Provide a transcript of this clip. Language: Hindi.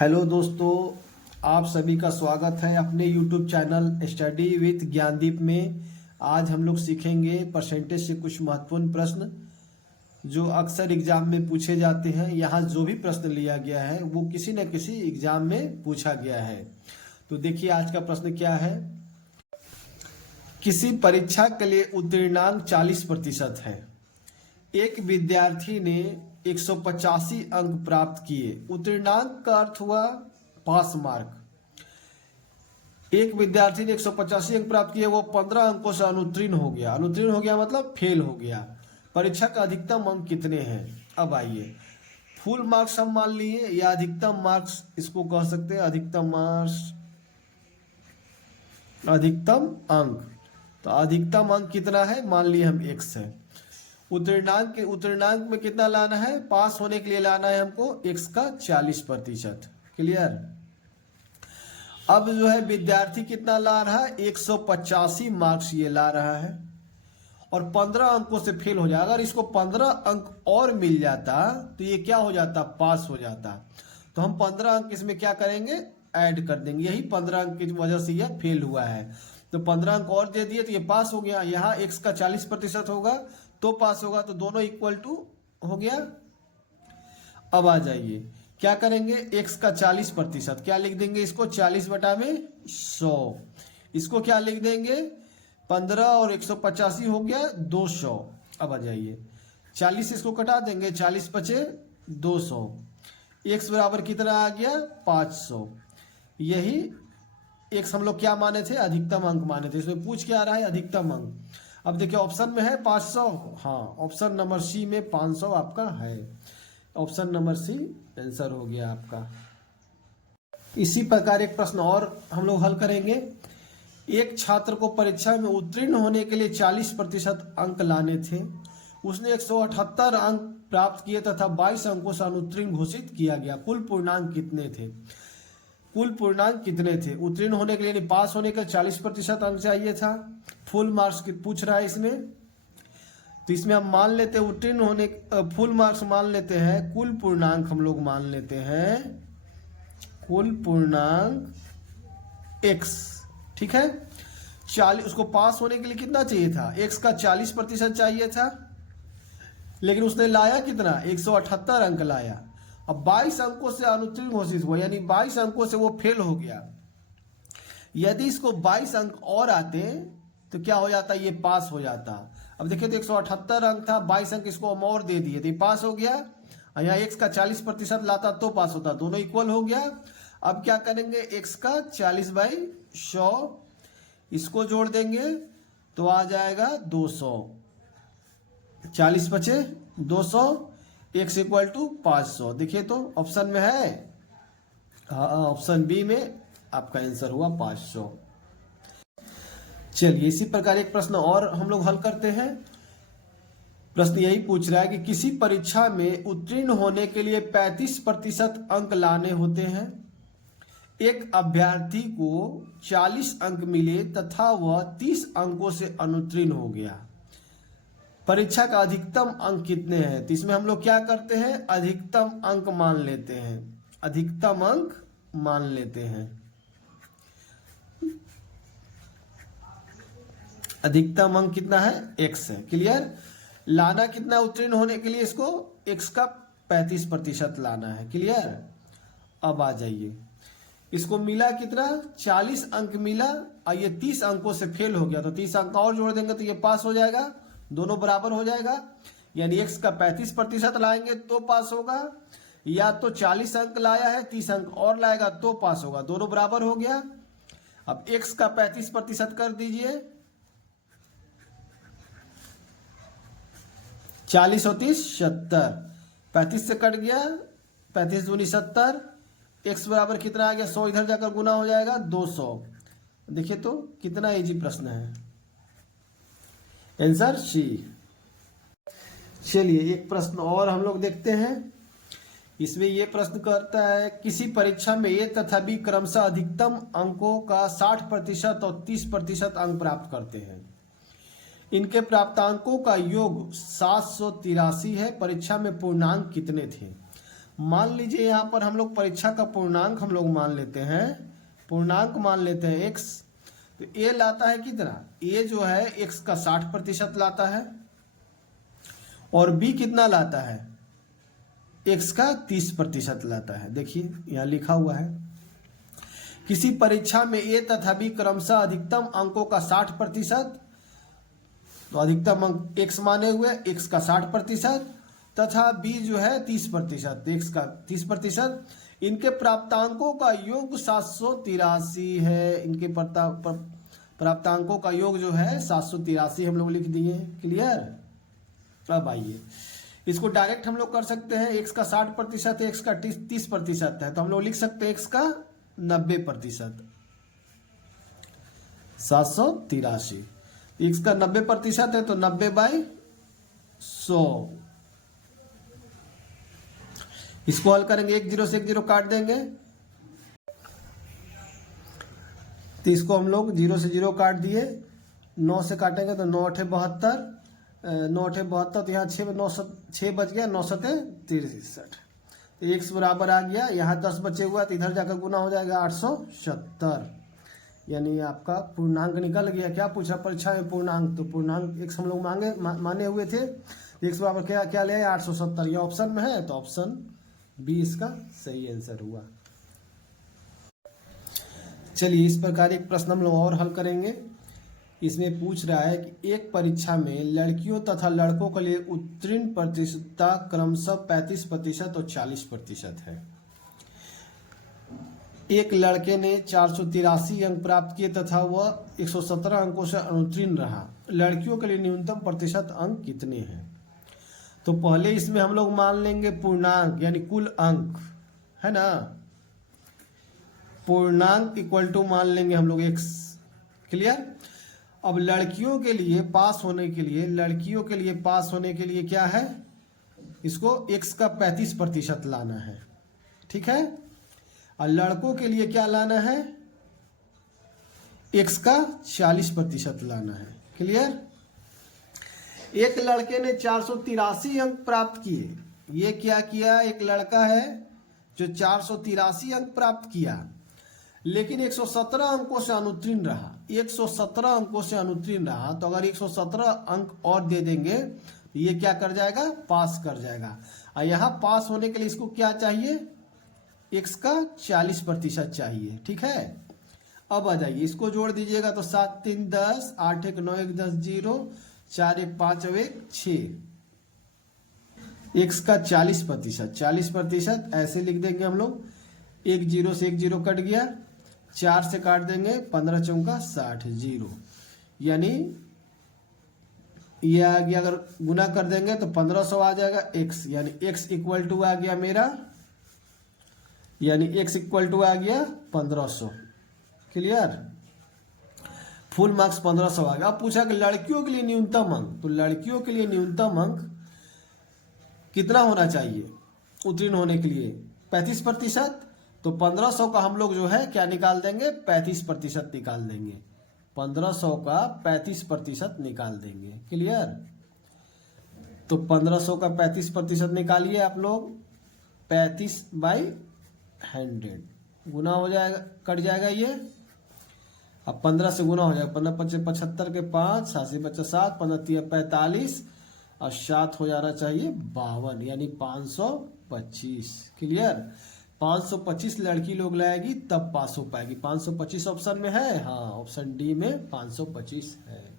हेलो दोस्तों, आप सभी का स्वागत है अपने YouTube channel study with Gyandeep में। आज हम लोग सीखेंगे परसेंटेज से कुछ महत्वपूर्ण प्रश्न जो अक्सर एग्जाम में पूछे जाते हैं। यहाँ जो भी प्रश्न लिया गया है वो किसी न किसी एग्जाम में पूछा गया है। तो देखिए आज का प्रश्न क्या है। किसी परीक्षा के लिए उत्तीर्णांक 40% है। एक विद्यार्थी ने 185 अंक प्राप्त किए। उत्तीर्णांक का अर्थ हुआ पास मार्क। एक विद्यार्थी ने 185 अंक प्राप्त किए, वो 15 अंकों से अनुत्तीर्ण हो गया। अनुत्तीर्ण हो गया मतलब फेल हो गया। परीक्षा का अधिकतम अंक कितने हैं? अब आइए, फुल मार्क्स हम मान लिए या अधिकतम मार्क्स इसको कह सकते हैं। अधिकतम मार्क्स, अधिकतम अंक। तो अधिकतम अंक कितना है? मान लिए हम x है। उत्तीर्णांक में कितना लाना है? पास होने के लिए लाना है हमको x का 40%। क्लियर। अब जो है विद्यार्थी कितना ला रहा है? 185 मार्क्स ये ला रहा है और 15 अंकों से फेल हो जाए। अगर इसको 15 अंक और मिल जाता तो ये क्या हो जाता? पास हो जाता। तो हम 15 अंक इसमें क्या करेंगे? ऐड कर देंगे। यही 15 अंक की वजह से यह फेल हुआ है। तो 15 अंक और दे दिए तो ये पास हो गया। यहाँ x का 40% होगा तो पास होगा। तो दोनों इक्वल टू हो गया। अब आ जाइए, क्या करेंगे? x का 40%, क्या लिख देंगे इसको? 40/100। इसको क्या लिख देंगे? 15 और 185 हो गया 200। अब आ जाइए, 40 इसको कटा देंगे, 40 बचे 200। x बराबर कितना आ गया? 500। यही x हम लोग क्या माने थे? अधिकतम अंक माने थे। इसमें पूछ क्या रहा है? अधिकतम अंक। अब देखिए ऑप्शन में है 500। हाँ, ऑप्शन नंबर सी में 500 आपका है। ऑप्शन नंबर सी आंसर हो गया आपका। इसी प्रकार एक प्रश्न और हम लोग हल करेंगे। एक छात्र को परीक्षा में उत्तीर्ण होने के लिए 40% अंक लाने थे। उसने 178 अंक प्राप्त किए तथा 22 अंकों से अनुत्तीर्ण घोषित किया गया। कुल पूर्णांक कितने थे? कुल पूर्णांक कितने थे? उत्तीर्ण होने के लिए, पास होने के 40% अंक चाहिए था। फुल मार्क्स पूछ रहा है इसमें। तो इसमें हम मान लेते हैं उत्तीर्ण होने, फुल मार्क्स मान लेते हैं। कुल पूर्णांक हम लोग मान लेते हैं, कुल पूर्णांक x। ठीक है। 40, उसको पास होने के लिए कितना चाहिए था? x का 40% चाहिए था, लेकिन उसने लाया कितना? 178 अंक लाया। अब 22 अंकों से अनुत्तीर्ण घोषित हुआ, यानी 22 अंकों से वो फेल हो गया। यदि इसको 22 अंक और आते तो क्या हो जाता? ये पास हो जाता। अब देखिए तो 178 अंक था, 22 अंक इसको हम और दे दिए तो ये पास हो गया। यहाँ x का 40% लाता तो पास होता। दोनों इक्वल हो गया। अब क्या करेंगे? x का 40/100 इसको जोड़ देंगे तो आ जाएगा 200। 40 बचे 200, x इक्वल टू 500। देखिए तो ऑप्शन में है, हाँ ऑप्शन बी में आपका आंसर हुआ 500। चलिए इसी प्रकार एक प्रश्न और हम लोग हल करते हैं। प्रश्न यही पूछ रहा है कि किसी परीक्षा में उत्तीर्ण होने के लिए 35% अंक लाने होते हैं। एक अभ्यर्थी को 40 अंक मिले तथा वह 30 अंकों से अनुत्तीर्ण हो गया। परीक्षा का अधिकतम अंक कितने हैं? तो इसमें हम लोग क्या करते हैं? अधिकतम अंक मान लेते हैं। अधिकतम अंक मान लेते हैं। अधिकतम अंक कितना है? x है। क्लियर। लाना कितना उत्तीर्ण होने के लिए? इसको x का 35% लाना है। क्लियर। अब आ जाइए, इसको मिला कितना? 40 अंक मिला और ये 30 अंकों से फेल हो गया। तो 30 अंक और जोड़ देंगे तो ये पास हो जाएगा। दोनों बराबर हो जाएगा, यानी x का 35% लाएंगे तो पास होगा, या तो 40 अंक लाया है 30 अंक और लाएगा तो पास होगा। दोनों बराबर हो गया। अब x का 35% कर दीजिए, 40 और 30 70, 35 से कट गया, 35 दूनी 70। x बराबर कितना आ गया? 100 इधर जाकर गुना हो जाएगा 200। देखिए तो कितना इजी प्रश्न है। Answer C. चलिए एक प्रश्न और हम लोग देखते हैं। इसमें यह प्रश्न करता है किसी परीक्षा में a तथा b क्रमशः अधिकतम अंकों का 60% और 30% अंक प्राप्त करते हैं। इनके प्राप्तांकों का योग 783 है। परीक्षा में पूर्णांक कितने थे? मान लीजिए यहाँ पर हम लोग परीक्षा का पूर्णांक हम लोग मान लेते हैं, पूर्णांक मान लेते हैं x, तो a लाता है कितना, a जो है x का 60% लाता है और b कितना लाता है, x का 30% लाता है। देखिए यहाँ लिखा हुआ है, किसी परीक्षा में a तथा b क्रमशः अधिकतम अंकों का 60%, तो अधिकतम अंक x माने हुए, x का 60% तथा b जो है 30%, x का 30%, इनके प्राप्तांकों का योग 783 है। इनके प्राप्तांकों का योग जो है 783 हम लोग लिख दिए। क्लियर। अब आइए इसको डायरेक्ट हम लोग कर सकते हैं, x का 60% है, x का 30% है, तो हम लोग लिख सकते हैं x का 90%, 783। x का 90% है तो 90/100। इसको हल करेंगे, 1 0 से 1 0 काट देंगे, तो इसको हम लोग 0 से 0 काट दिए, 9 से काटेंगे तो 9 8 72, 9 8 72, तो यहाँ 6 बच गया, 9 7 63, तो x बराबर आ गया, यहाँ 10 बचे हुआ तो इधर जाकर गुना हो जाएगा 870, यानी आपका पूर्णांक निकल गया। क्या पूछा परीक्षा में, पूर्णांक, तो पूर्णांक x हम लोग माने हुए थे, x बराबर क्या क्या ले आए 870, ये ऑप्शन में है, तो ऑप्शन बी इसका सही आंसर हुआ। चलिए इस प्रकार एक प्रश्न हम लोग और हल करेंगे। इसमें पूछ रहा है कि एक परीक्षा में लड़कियों तथा लड़कों के लिए उत्तीर्ण प्रतिशतता क्रमशः 35% और 40% है। एक लड़के ने 483 अंक प्राप्त किए तथा वह 117 अंकों से अनुत्तीर्ण रहा। लड़कियों के लिए न्यूनतम प्रतिशत अंक कितने हैं? तो पहले इसमें हम लोग मान लेंगे पूर्णांक यानी कुल अंक, है ना, पूर्णांक इक्वल टू मान लेंगे हम लोग x। क्लियर। अब लड़कियों के लिए पास होने के लिए, लड़कियों के लिए पास होने के लिए क्या है, इसको x का 35% लाना है, ठीक है, और लड़कों के लिए क्या लाना है, x का 40% लाना है। क्लियर। एक लड़के ने 483 अंक प्राप्त किए, ये क्या किया, एक लड़का है जो 483 अंक प्राप्त किया लेकिन 117 अंकों से अनुत्तीर्ण रहा, 117 अंकों से अनुत्तीर्ण रहा, तो अगर 117 अंक और दे देंगे तो ये क्या कर जाएगा, पास कर जाएगा। और यहाँ पास होने के लिए इसको क्या चाहिए, x का 40% चाहिए, ठीक है। अब आ जाइए इसको जोड़ दीजिएगा तो 7 3 10, 8 1 9 1 10 0, 4 1 5 1 6, x का 40%, 40% ऐसे लिख देंगे हम लोग, 1 0 से 1 0 कट गया, 4 से काट देंगे, 15 चौका 60, 0, यानी ये आ गया, अगर गुना कर देंगे तो 1500 आ जाएगा x, यानी x इक्वल टू आ गया मेरा, यानी x इक्वल टू आ गया 1500। क्लियर। फुल मार्क्स 1500 आ गया। अब पूछा कि लड़कियों के लिए न्यूनतम अंक, तो लड़कियों के लिए न्यूनतम अंक कितना होना चाहिए उत्तीर्ण होने के लिए, 35%, तो 1500 का हम लोग जो है क्या निकाल देंगे, 35% निकाल देंगे, 1500 का 35% निकाल देंगे। क्लियर। तो 1500 का 35% निकालिए आप लोग, 35/100 गुना हो जाएगा, कट जाएगा ये, अब 15 से गुना हो जाएगा, 15 5 75 के 5, 7 से 7, 15 3 45 और 7 हो जाना चाहिए 52, यानी 525। क्लियर। 525 लड़की लोग लाएगी तब पास हो पाएगी। 525 ऑप्शन में है, हाँ ऑप्शन डी में 525 है।